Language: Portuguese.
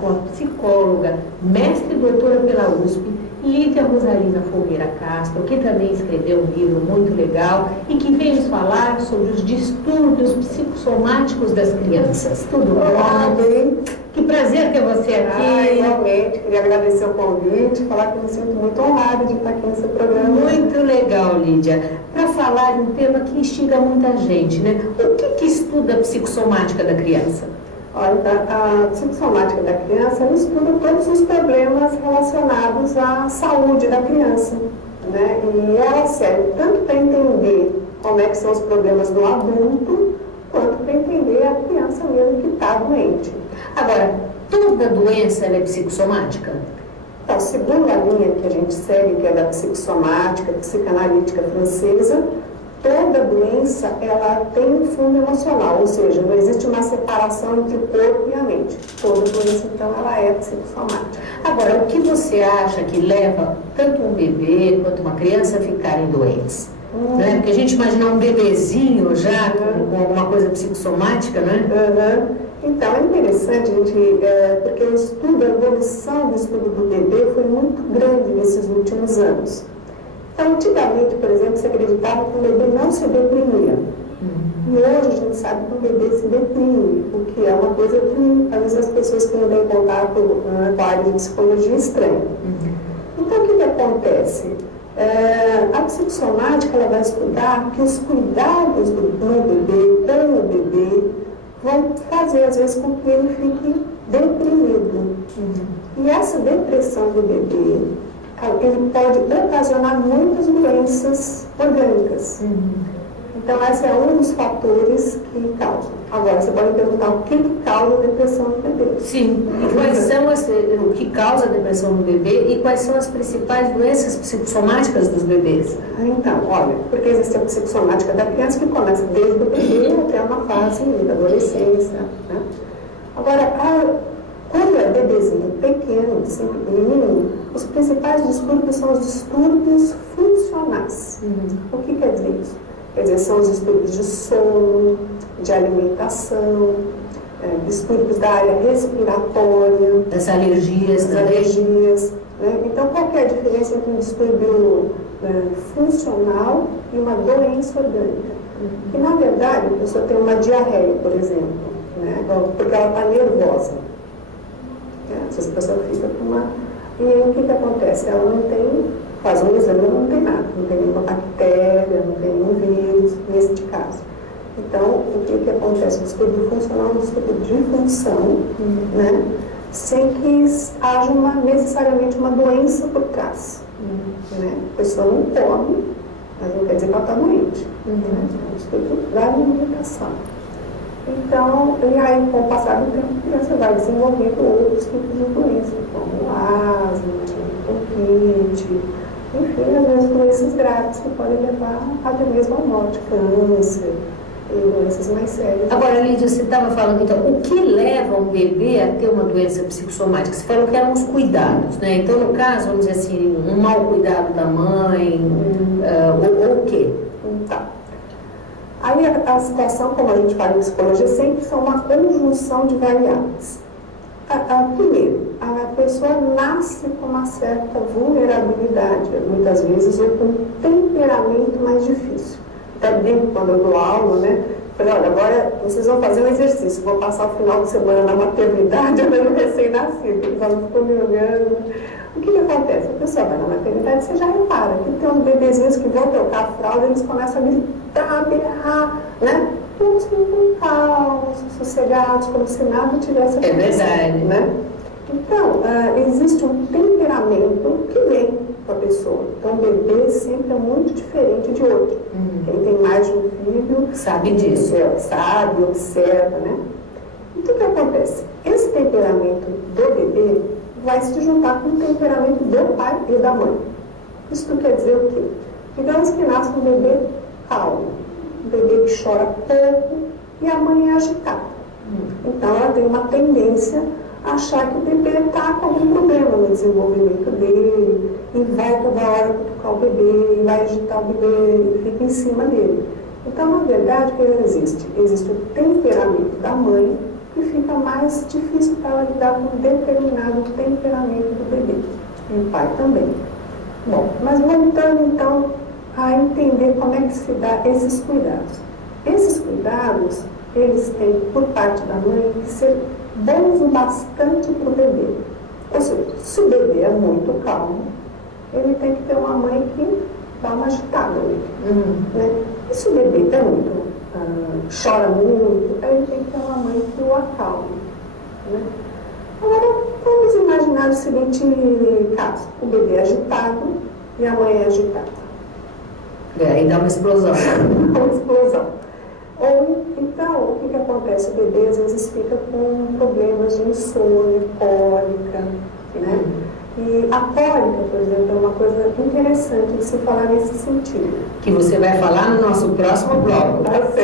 com a psicóloga, mestre e doutora pela USP, Lídia Rosarina Fogueira Castro, que também escreveu um livro muito legal e que vem nos falar sobre os distúrbios psicossomáticos das crianças. Tudo bom? Que prazer ter você aqui. Igualmente, queria agradecer o convite, falar que eu me sinto muito honrada de estar aqui nesse programa. Muito legal, Lídia. Para falar de um tema que instiga muita gente, né? O que estuda a psicossomática da criança? Olha, a psicossomática da criança ela estuda todos os problemas relacionados à saúde da criança, né? E ela serve tanto para entender como é que são os problemas do adulto, quanto para entender a criança mesmo que está doente. Agora, toda doença é psicossomática? Então, segundo a linha que a gente segue, que é da psicossomática, psicanalítica francesa, toda doença ela tem um fundo emocional, ou seja, não existe uma separação entre o corpo e a mente. Toda doença, então, ela é psicossomática. Agora, o que você acha que leva tanto um bebê quanto uma criança a ficarem doentes? Né? Porque a gente imagina um bebezinho já com alguma coisa psicossomática, né? Então, é interessante, gente, porque o estudo, a evolução do estudo do bebê foi muito grande nesses últimos anos. Então, antigamente, por exemplo, se acreditava que o bebê não se deprimia. E hoje a gente sabe que o bebê se deprime, o que é uma coisa que, às vezes, as pessoas que não têm contato com a área de psicologia estranham. Então, o que acontece? A psicossomática ela vai estudar que os cuidados do bebê, com o bebê, vão fazer, às vezes, com que ele fique deprimido. E essa depressão do bebê, ele pode ocasionar muitas doenças orgânicas. Então, esse é um dos fatores que causam. Agora, você pode perguntar o que causa a depressão no bebê. Sim, e quais são o que causa a depressão no bebê e quais são as principais doenças psicossomáticas dos bebês? Então, olha, porque existe a psicossomática da criança que começa desde o bebê até uma fase da adolescência, né? Agora, quando é bebezinho pequeno, sempre pequenininho, os principais distúrbios são os distúrbios funcionais. O que quer dizer isso? Quer dizer, são os distúrbios de sono, de alimentação, distúrbios da área respiratória, das alergias, né? Então, qual que é a diferença entre um distúrbio funcional e uma doença orgânica? Que, na verdade, a pessoa tem uma diarreia, por exemplo, né? Porque ela está nervosa. Essa pessoa fica com uma... E aí, o que acontece? Ela não tem... Faz um exame, não tem nada, não tem nenhuma bactéria, não tem nenhum vírus, neste caso. Então, o que acontece? O distúrbio funcional é um distúrbio de função, né? Sem que haja necessariamente uma doença por trás. Né? A pessoa não come, mas não quer dizer que ela está doente. Né? É um distúrbio da alimentação. Então, e aí, com o passar do tempo, a criança vai desenvolvendo outros tipos de doenças, como asma, bronquite, enfim, às vezes doenças graves que podem levar até mesmo à morte, câncer e doenças mais sérias. Agora, Lídia, você estava falando, então, o que leva um bebê a ter uma doença psicossomática? Você falou que eram os cuidados, né? Então, no caso, vamos dizer assim, um mau cuidado da mãe, ou o quê? Tá. Aí a situação, como a gente fala em psicologia, sempre são uma conjunção de variáveis. Primeiro, a pessoa nasce com uma certa vulnerabilidade, muitas vezes, ou com um temperamento mais difícil. Até bem quando eu dou aula, né? Falei, olha, agora vocês vão fazer um exercício, vou passar o final de semana na maternidade, olhando recém-nascido, eles vão ficam me olhando. O que acontece? A pessoa vai na maternidade, você já repara que tem uns bebezinhos que vão trocar a fralda, eles começam a gritar, berrar, né? Todos ficam calmos, sossegados, como se nada tivesse acontecido. É verdade. Né? Então, existe um temperamento que vem com a pessoa. Então, o bebê sempre é muito diferente de outro. Quem tem mais de um filho sabe disso. Sabe, observa, né? Então, o que acontece? Esse temperamento do bebê vai se juntar com o temperamento do pai e da mãe. Isso quer dizer o quê? Digamos que nasce um bebê calmo, um bebê que chora pouco e a mãe é agitada. Então, ela tem uma tendência a achar que o bebê está com algum problema no desenvolvimento dele e vai toda hora cutucar o bebê, e vai agitar o bebê, e fica em cima dele. Então, na verdade, o que existe? Existe o temperamento da mãe e fica mais difícil para ela lidar com um determinado temperamento do bebê. E o pai também. Bom, mas voltando então a entender como é que se dá esses cuidados. Esses cuidados, eles têm, por parte da mãe, que ser bons o bastante para o bebê. Ou seja, se o bebê é muito calmo, ele tem que ter uma mãe que dá uma agitada nele. Né? E se o bebê é muito, chora muito, aí ele tem que ter uma mãe que o acalme. Né? Agora, vamos imaginar o seguinte caso. O bebê é agitado e a mãe é agitada. Aí dá uma explosão. Uma explosão. Ou, então, o que acontece? O bebê às vezes fica com problemas de insônia, cólica, né? E a cólica, por exemplo, é uma coisa interessante de se falar nesse sentido. Que você vai falar no nosso próximo bloco. Tá certo.